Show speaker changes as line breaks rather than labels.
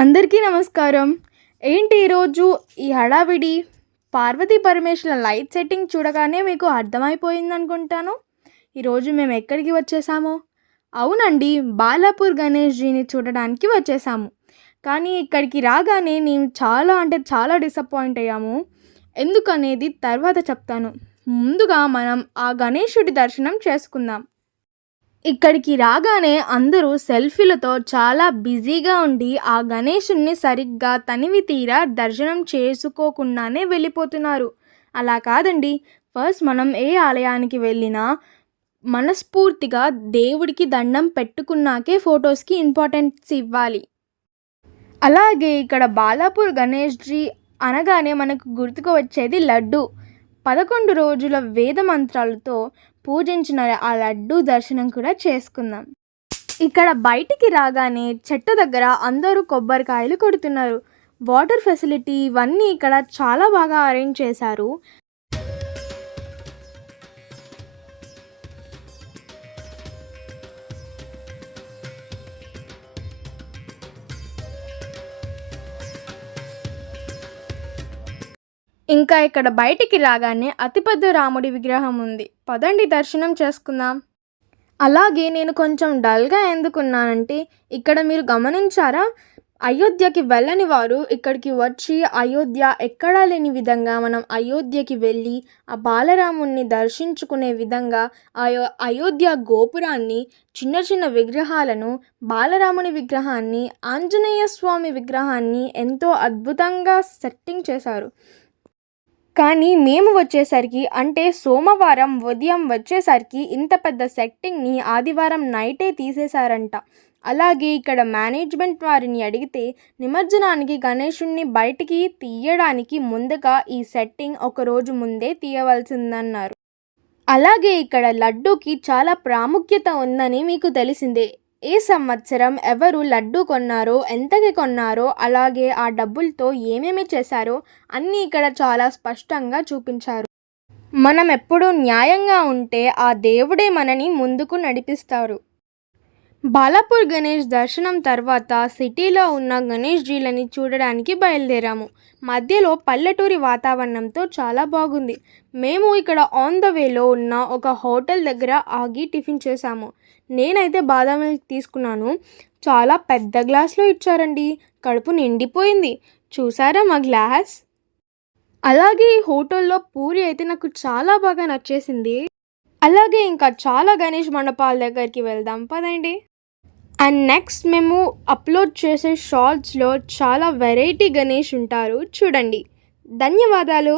అందరికీ నమస్కారం. ఏంటి ఈరోజు ఈ హడావిడి? పార్వతీ పరమేశ్వర లైట్ సెట్టింగ్ చూడగానే మీకు అర్థమైపోయింది అనుకుంటాను ఈరోజు మేము ఎక్కడికి వచ్చేసాము? అవునండి బాలాపూర్ గణేష్జీని చూడడానికి వచ్చేసాము. కానీ ఇక్కడికి రాగానే మేము చాలా అంటే చాలా డిసప్పాయింట్ అయ్యాము. ఎందుకనేది తర్వాత చెప్తాను. ముందుగా మనం ఆ గణేశుడి దర్శనం చేసుకుందాం. ఇక్కడికి రాగానే అందరూ సెల్ఫీలతో చాలా బిజీగా ఉండి ఆ గణేషుణ్ణి సరిగ్గా తనివి తీరా దర్శనం చేసుకోకుండానే వెళ్ళిపోతున్నారు. అలా కాదండి. ఫస్ట్ మనం ఏ ఆలయానికి వెళ్ళినా మనస్ఫూర్తిగా దేవుడికి దండం పెట్టుకున్నాకే ఫొటోస్కి ఇంపార్టెన్స్ ఇవ్వాలి. అలాగే ఇక్కడ బాలాపూర్ గణేష్జీ అనగానే మనకు గుర్తుకు వచ్చేది లడ్డు. పదకొండు రోజుల వేద మంత్రాలతో పూజించిన ఆ లడ్డు దర్శనం కూడా చేసుకుందాం. ఇక్కడ బయటికి రాగానే చెట్టు దగ్గర అందరూ కొబ్బరికాయలు కొడుతున్నారు. వాటర్ ఫెసిలిటీ ఇవన్నీ ఇక్కడ చాలా బాగా అరేంజ్ చేశారు. ఇంకా ఇక్కడ బయటికి రాగానే అతిపెద్ద రాముడి విగ్రహం ఉంది. పదండి దర్శనం చేసుకుందాం. అలాగే నేను కొంచెం డల్గా ఎందుకున్నానంటే ఇక్కడ మీరు గమనించారా? అయోధ్యకి వెళ్ళని వారు ఇక్కడికి వచ్చి అయోధ్య ఎక్కడా లేని విధంగా మనం అయోధ్యకి వెళ్ళి ఆ బాలరాముణ్ణి దర్శించుకునే విధంగా అయో అయోధ్య గోపురాన్ని చిన్న చిన్న విగ్రహాలను బాలరాముని విగ్రహాన్ని ఆంజనేయ స్వామి విగ్రహాన్ని ఎంతో అద్భుతంగా సెట్టింగ్ చేశారు. కానీ మేము వచ్చేసరికి అంటే సోమవారం ఉదయం వచ్చేసరికి ఇంత పెద్ద సెట్టింగ్ని ఆదివారం నైటే తీసేశారంట. అలాగే ఇక్కడ మేనేజ్మెంట్ వారిని అడిగితే నిమజ్జనానికి గణేషుణ్ణి బయటికి తీయడానికి ముందుగా ఈ సెట్టింగ్ ఒక రోజు ముందే తీయవలసిందన్నారు. అలాగే ఇక్కడ లడ్డూకి చాలా ప్రాముఖ్యత ఉందని మీకు తెలిసిందే. ఏ సంవత్సరం ఎవరు లడ్డు కొన్నారో ఎంతకి కొన్నారో అలాగే ఆ డబ్బులతో ఏమేమి చేశారో అన్నీ ఇక్కడ చాలా స్పష్టంగా చూపించారు. మనం ఎప్పుడూ న్యాయంగా ఉంటే ఆ దేవుడే మనని ముందుకు నడిపిస్తారు. బాలాపూర్ గణేష్ దర్శనం తర్వాత సిటీలో ఉన్న గణేష్ జీలని చూడడానికి బయలుదేరాము. మధ్యలో పల్లెటూరి వాతావరణంతో చాలా బాగుంది. మేము ఇక్కడ ఆన్ ద వేలో ఉన్న ఒక హోటల్ దగ్గర ఆగి టిఫిన్ చేశాము. నేనైతే బాదాం మిల్క్ తీసుకున్నాను. చాలా పెద్ద గ్లాస్లో ఇచ్చారండి. కడుపు నిండిపోయింది. చూసారా మా గ్లాస్? అలాగే ఈ హోటల్లో పూరి అయితే నాకు చాలా బాగా నచ్చేసింది. అలాగే ఇంకా చాలా గణేష్ మండపాల దగ్గరికి వెళ్దాం పదండి. అండ్ నెక్స్ట్ మేము అప్లోడ్ చేసే షార్ట్స్లో చాలా వెరైటీ గణేష్ ఉంటారు. చూడండి. ధన్యవాదాలు.